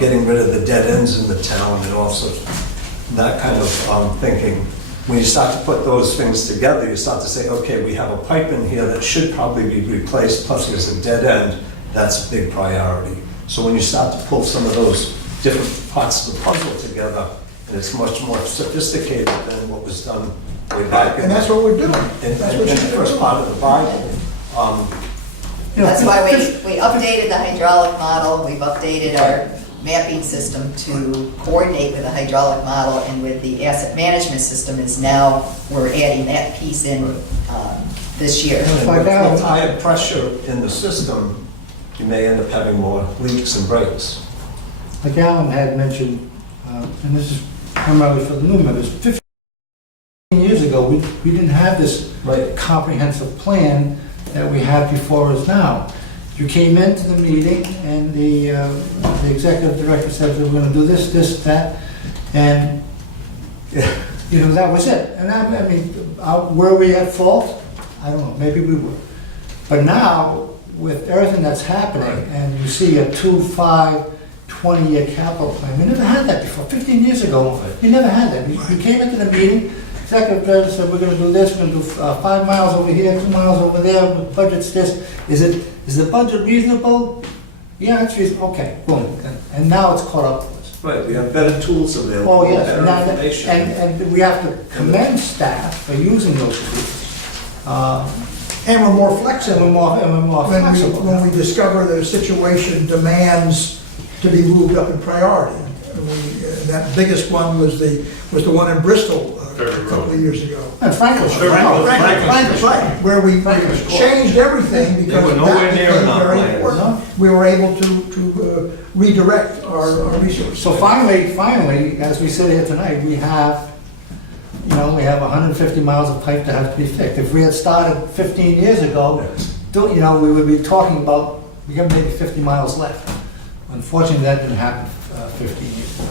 getting rid of the dead ends in the town and also that kind of thinking. When you start to put those things together, you start to say, okay, we have a pipe in here that should probably be replaced, plus there's a dead end, that's a big priority. So when you start to pull some of those different parts of the puzzle together, and it's much more sophisticated than what was done way back in And that's what we're doing. in That's what the you're first doing. part of the Bible. That's why we updated the hydraulic model, we've updated our mapping system to coordinate with the hydraulic model, and with the asset management system is now, we're adding that piece in this year. And with higher pressure in the system, you may end up having more leaks and breaks. Like Alan had mentioned, and this is primarily for the new members, 15 years ago, we didn't have this Right. comprehensive plan that we have before us now. You came into the meeting and the executive director said, we're going to do this, this, that, and that was it. And I mean, were we at fault? I don't know, maybe we were. But now, with everything that's happening, and you see a 2, 5, 20-year capital plan, we never had that before. 15 years ago, we never had that. We came into the meeting, executive director said, we're going to do this, we're going to do 5 miles over here, 2 miles over there, the budget's this. Is the budget reasonable? Yeah, it's reasonable. Okay, boom. And now it's caught up with us. Right, we have better tools available, Oh, yes. better Now, information. and we have to commend staff for using those tools. And we're more And flexible. we're more flexible. When we discover that a situation demands to be moved up in priority. That biggest one was the one in Bristol a couple of years ago. And Franklin. Franklin's right, where we changed everything They because were that nowhere near became enough very plans. important. We were able to redirect our resources. So finally, as we sit here tonight, we have 150 miles of pipe that have to be fixed. If we had started 15 years ago, we would be talking about, we have maybe 50 miles left. Unfortunately, that didn't happen 15 years ago.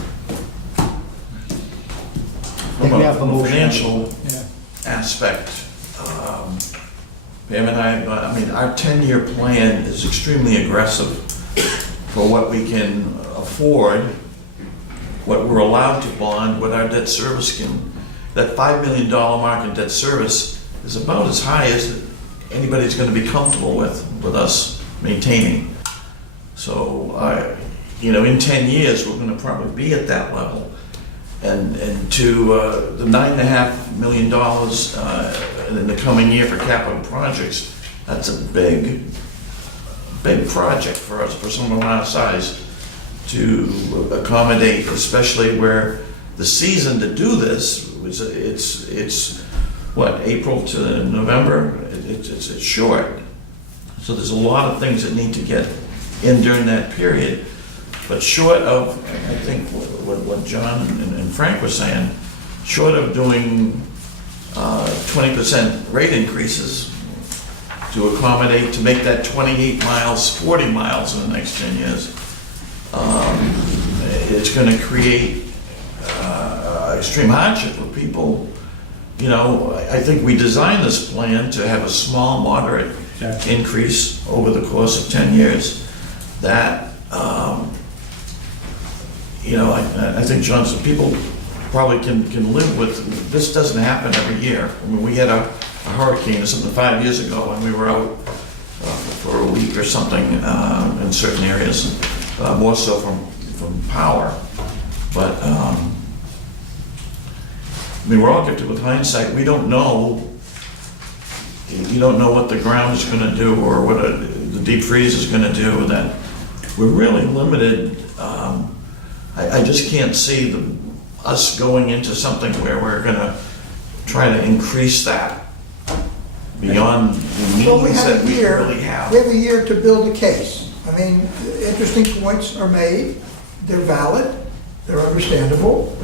From we have a a motion. financial Yeah. aspect, Pam and I mean, our 10-year plan is extremely aggressive for what we can afford, what we're allowed to bond, what our debt service can. That $5 million mark in debt service is about as high as anybody's going to be comfortable with us maintaining. So, in 10 years, we're going to probably be at that level. And to the $9.5 million in the coming year for capital projects, that's a big project for us, for someone our size, to accommodate, especially where the season to do this, it's what, April to November? It's short. So there's a lot of things that need to get in during that period. But short of, I think, what John and Frank were saying, short of doing 20% rate increases to accommodate, to make that 28 miles, 40 miles in the next 10 years, it's going to create extreme hardship for people. I think we designed this plan to have a small, moderate increase over the course of 10 years. That, I think, John, some people probably can live with, this doesn't happen every year. I mean, we had a hurricane or something 5 years ago, and we were out for a week or something in certain areas, more so from power. But, we're all gifted with hindsight. We don't know. You don't know what the ground is going to do or what the deep freeze is going to do. That we're really limited. I just can't see us going into something where we're going to try to increase that beyond the Well, means that we really have. We have a year to build a case. I mean, interesting points are made. They're valid. They're understandable.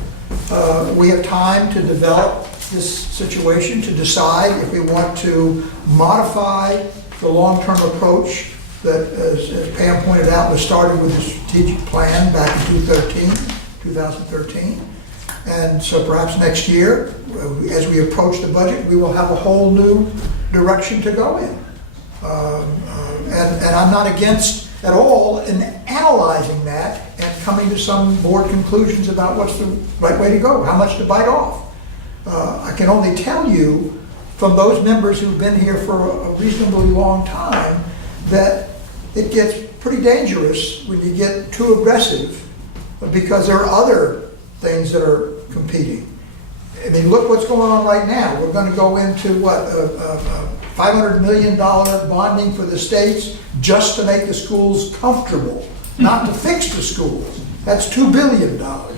We have time to develop this situation, to decide if we want to modify the long-term approach that, as Pam pointed out, was started with the strategic plan back in 2013. And so perhaps next year, as we approach the budget, we will have a whole new direction to go in. And I'm not against at all in analyzing that and coming to some board conclusions about what's the right way to go, how much to bite off. I can only tell you from those members who've been here for a reasonably long time that it gets pretty dangerous when you get too aggressive because there are other things that are competing. I mean, look what's going on right now. We're going to go into what, $500 million bonding for the states just to make the schools comfortable, not to fix the schools. That's $2 billion, but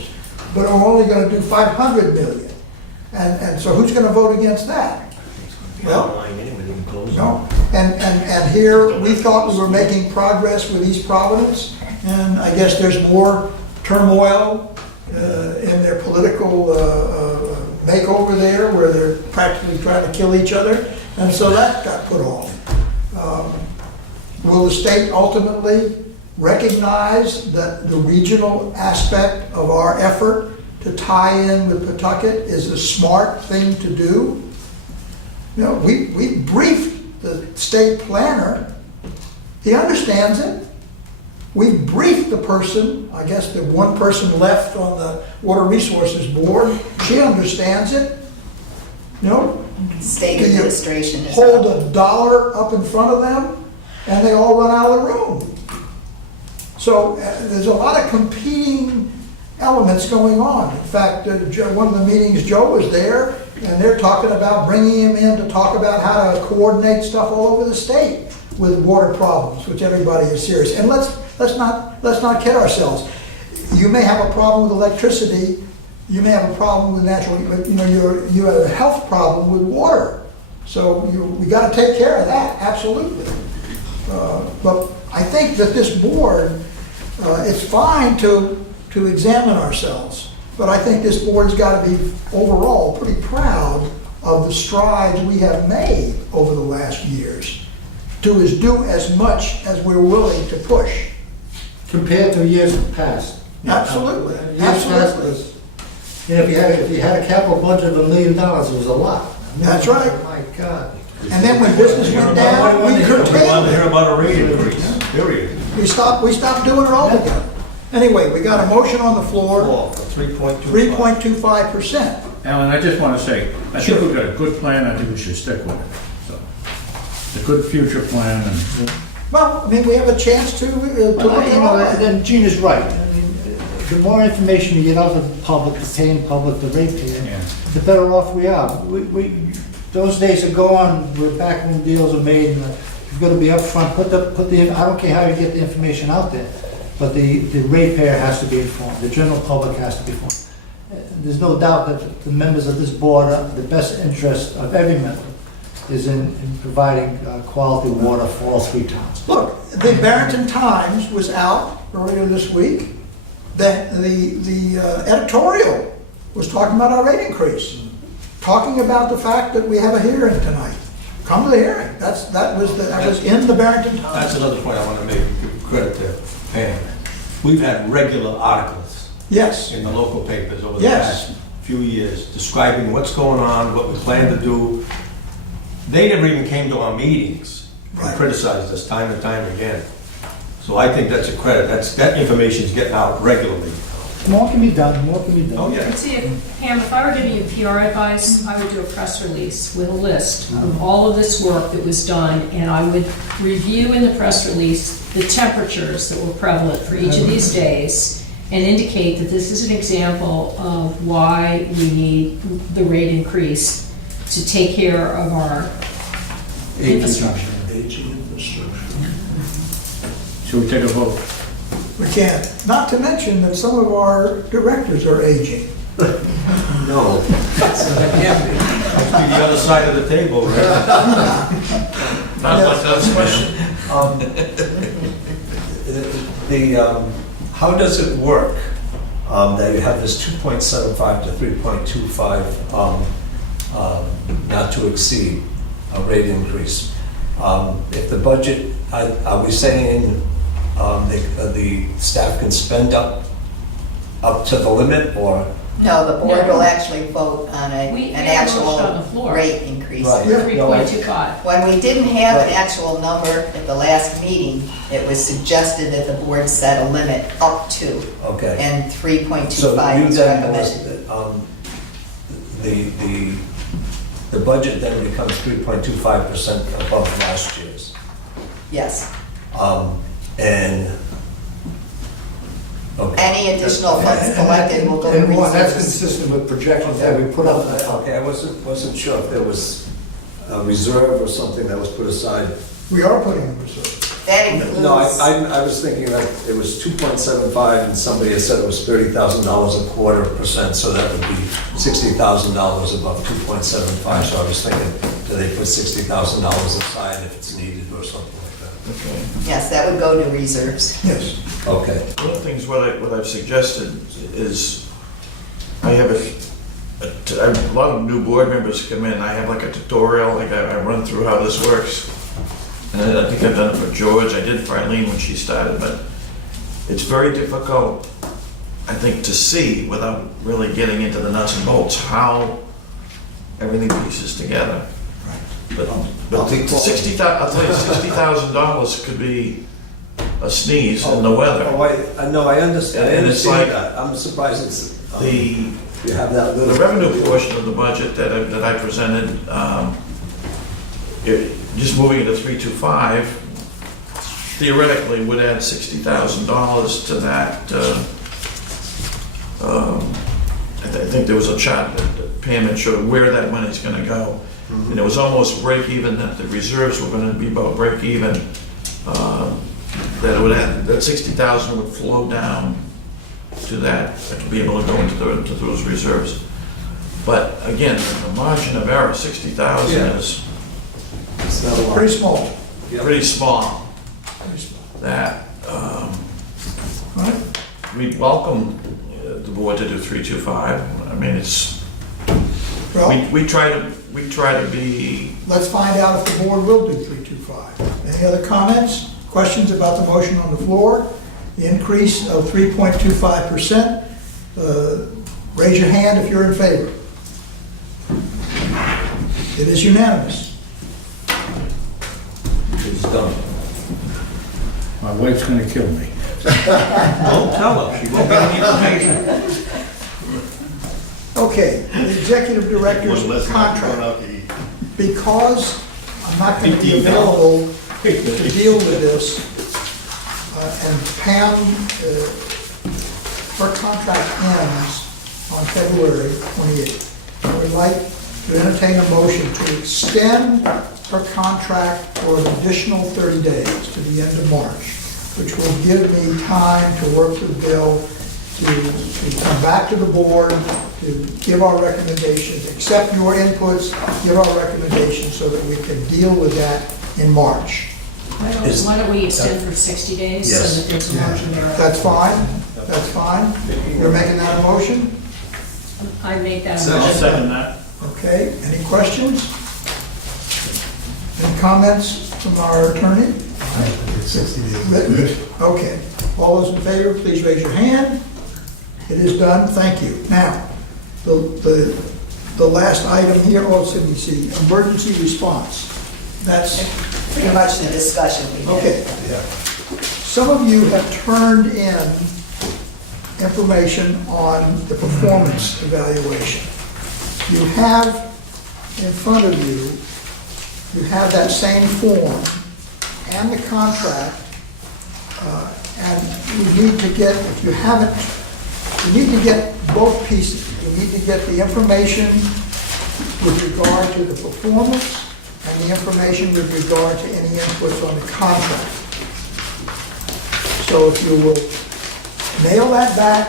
we're only going to do $500 million. And so who's going to vote against that? Well, no. And here we thought we were making progress with East Providence, and I guess there's more turmoil in their political makeover there, where they're practically trying to kill each other, and so that got put off. Will the state ultimately recognize that the regional aspect of our effort to tie in with Pawtucket is a smart thing to do? We briefed the state planner. He understands it. We briefed the person, I guess the one person left on the Water Resources Board. She understands it. State administration is hold $1 up in front of them and they all run out of the room. So there's a lot of competing elements going on. In fact, one of the meetings, Joe was there, and they're talking about bringing him in to talk about how to coordinate stuff all over the state with water problems, which everybody is serious. And let's not kid ourselves. You may have a problem with electricity. you may have a problem with natural, you know, you have a health problem with water. So we gotta take care of that, absolutely. But I think that this board, it's fine to examine ourselves, but I think this board's gotta be overall pretty proud of the strides we have made over the last years to do as much as we're willing to push. Compared to years past. Absolutely, Years past absolutely. was, you know, if you had a capital budget of $1 million, it was a lot. That's right. Oh, my God. And then when business went down, we We want to curtailed hear it. about a rate increase, period. We stopped doing it altogether. Anyway, we got a motion on the floor, 3.25. 3.25%. Alan, I just want to say, I think Sure. we've got a good plan, I think we should stick with it. So, it's a good future plan, and Well, I mean, we have a chance to look You know, at it. then Gina's right. I mean, the more information you get out of the public, the paying public, the ratepayer, Yeah. the better off we are. Those days are gone, we're back when deals are made, and you've got to be upfront, I don't care how you get the information out there, but the ratepayer has to be informed, the general public has to be informed. There's no doubt that the members of this board, the best interest of every member is in providing quality water for all three towns. Look, the Barrington Times was out earlier this week, that the editorial was talking about our rate increase, talking about the fact that we have a hearing tonight. Come to the hearing. That was in the Barrington Times. That's another point I want to make, give credit to Pam. We've had regular articles Yes, in the local papers over the Yes. past few years describing what's going on, what we plan to do. They never even came to our meetings and Right. criticized us time and time again. So I think that's a credit. That information's getting out regularly. More can be done, more can be done. Oh, yeah. And see, Pam, if I were giving you PR advice, I would do a press release with a list of all of this work that was done, and I would review in the press release the temperatures that were prevalent for each of these days, and indicate that this is an example of why we need the rate increase to take care of our infrastructure. should we take a vote? we can't. Not to mention that some of our directors are aging. No. That's the other side of the table, right? Not like that's question. How does it work that you have this 2.75 to 3.25 not to exceed a rate increase? If the budget, are we saying the staff can spend up to the limit, or? No, the board No. will actually vote on We an have a motion on the actual floor. rate increase. Right. Yeah. 3.25. When we didn't have an actual number at the last meeting, it was suggested that the board set a limit up to, Okay. and So 3.25 you was then, recommended. the budget then becomes 3.25% above last year's. Yes. And, okay. Any additional funds collected will go to And more, that's reserves. consistent with projections that we put up. Okay, I wasn't sure if there was a reserve or something that was put aside. We are putting in reserve. That includes. No, I was thinking that it was 2.75 and somebody had said it was $30,000 a quarter percent, so that would be $60,000 above 2.75. So I was thinking, do they put $60,000 aside if it's needed or something like that? Okay. Yes, that would go to reserves. Yes. Okay. One of the things what I've suggested is, I have a lot of new board members come in, I have like a tutorial, like I run through how this works. And I think I've done it for George, I did for Eileen when she started, but it's very difficult, I think, to see without really getting into the nuts and bolts, how everything pieces together. But I'll take I'll tell you, $60,000 could be a sneeze in the weather. Oh, I know, I understand. I And it's understand like that. I'm surprised it's, The you have that The little. revenue portion of the budget that I presented, just moving it to 325, theoretically would add $60,000 to that. I think there was a chart that Pam had showed where that money's gonna go. And it was almost break even, that the reserves were gonna be about break even. That it would add, that 60,000 would flow down to that, to be able to go into those reserves. But again, the margin of error, 60,000 Yeah. is It's not a lot. pretty small. Pretty small. That, Right? we welcome the board to do 325. I mean, it's, Well, we try to be, let's find out if the board will do 325. Any other comments, questions about the motion on the floor? The increase of 3.25%. Raise your hand if you're in favor. It is unanimous. It's done. My wife's gonna kill me. Don't tell her, she won't get any information. Okay, the executive director's One less contract. going out to eat. Because I'm not going to be available to deal with this, and Pam, her contract ends on February 28th. I would like to entertain a motion to extend her contract for an additional 30 days to the end of March, which will give me time to work with Bill to come back to the board, to give our recommendations, accept your inputs, give our recommendations so that we can deal with that in March. Why don't we extend for 60 days so Yes. that there's a margin there? That's fine, that's fine. You're making that a motion? I make that a Second. motion. Second that. Okay, any questions? Any comments from our attorney? 60 days. Written? Okay. All those in favor, please raise your hand. It is done, thank you. Now, the last item here, also, you see, emergency response. That's, Pretty much the discussion we had. okay. Some of you have turned in information on the performance evaluation. You have in front of you, you have that same form and the contract, and you need to get, if you haven't, you need to get both pieces. You need to get the information with regard to the performance and the information with regard to any inputs on the contract. So if you will mail that back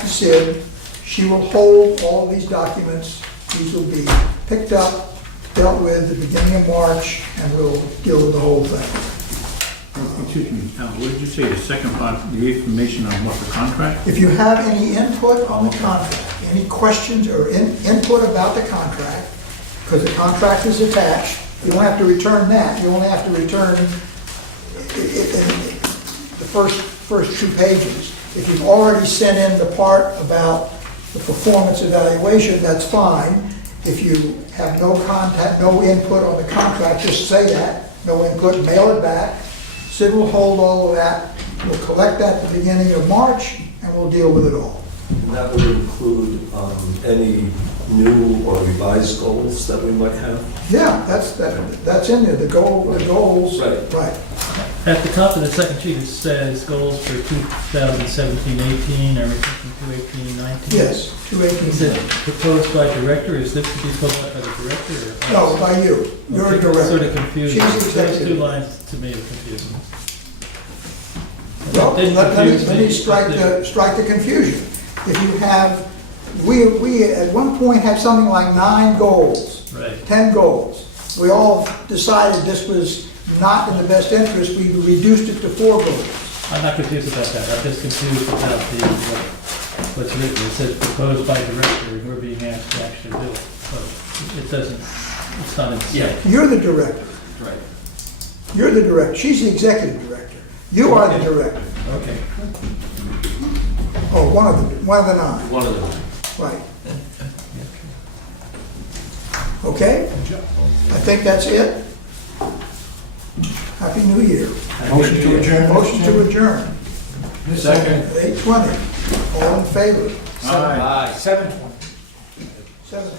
to Sid, she will hold all of these documents. These will be picked up, dealt with at the beginning of March, and we'll deal with the whole thing. Excuse me, what did you say, the second part, the information on what the contract? If you have any input on the contract, any questions or input about the contract, because the contract is attached, you don't have to return that, you only have to return the first 2 pages. If you've already sent in the part about the performance evaluation, that's fine. If you have no contact, no input on the contract, just say that, no input, mail it back. Sid will hold all of that, we'll collect that at the beginning of March, and we'll deal with it all. And that would include any new or revised goals that we might have? Yeah, that's in there, the goals. Right. At the top of the second sheet, it says goals for 2017-18, everything from 218-19. Yes, Is it 218. proposed by director, is this to be proposed by the director or? No, by you, you're a Okay, Sort director. of confusing. She's Those two executive. lines to me are confusing. Well, Didn't let confuse me strike the confusion. If you have, we at one point had something like 9 goals. Right. 10 goals. We all decided this was not in the best interest, we reduced it to 4 goals. I'm not confused about that, I'm just confused about what's written. It says proposed by director, and we're being asked to actually do it. So it doesn't, it's not in sync. You're the director. Right. You're the director. She's the executive director. You are the director. Okay. Oh, one of the 9. One of them. Right. Okay? I think that's it. Happy New Year. Motion to adjourn. Motion to adjourn. Second. 8:20. All in favor? Aye. 7:20. 7.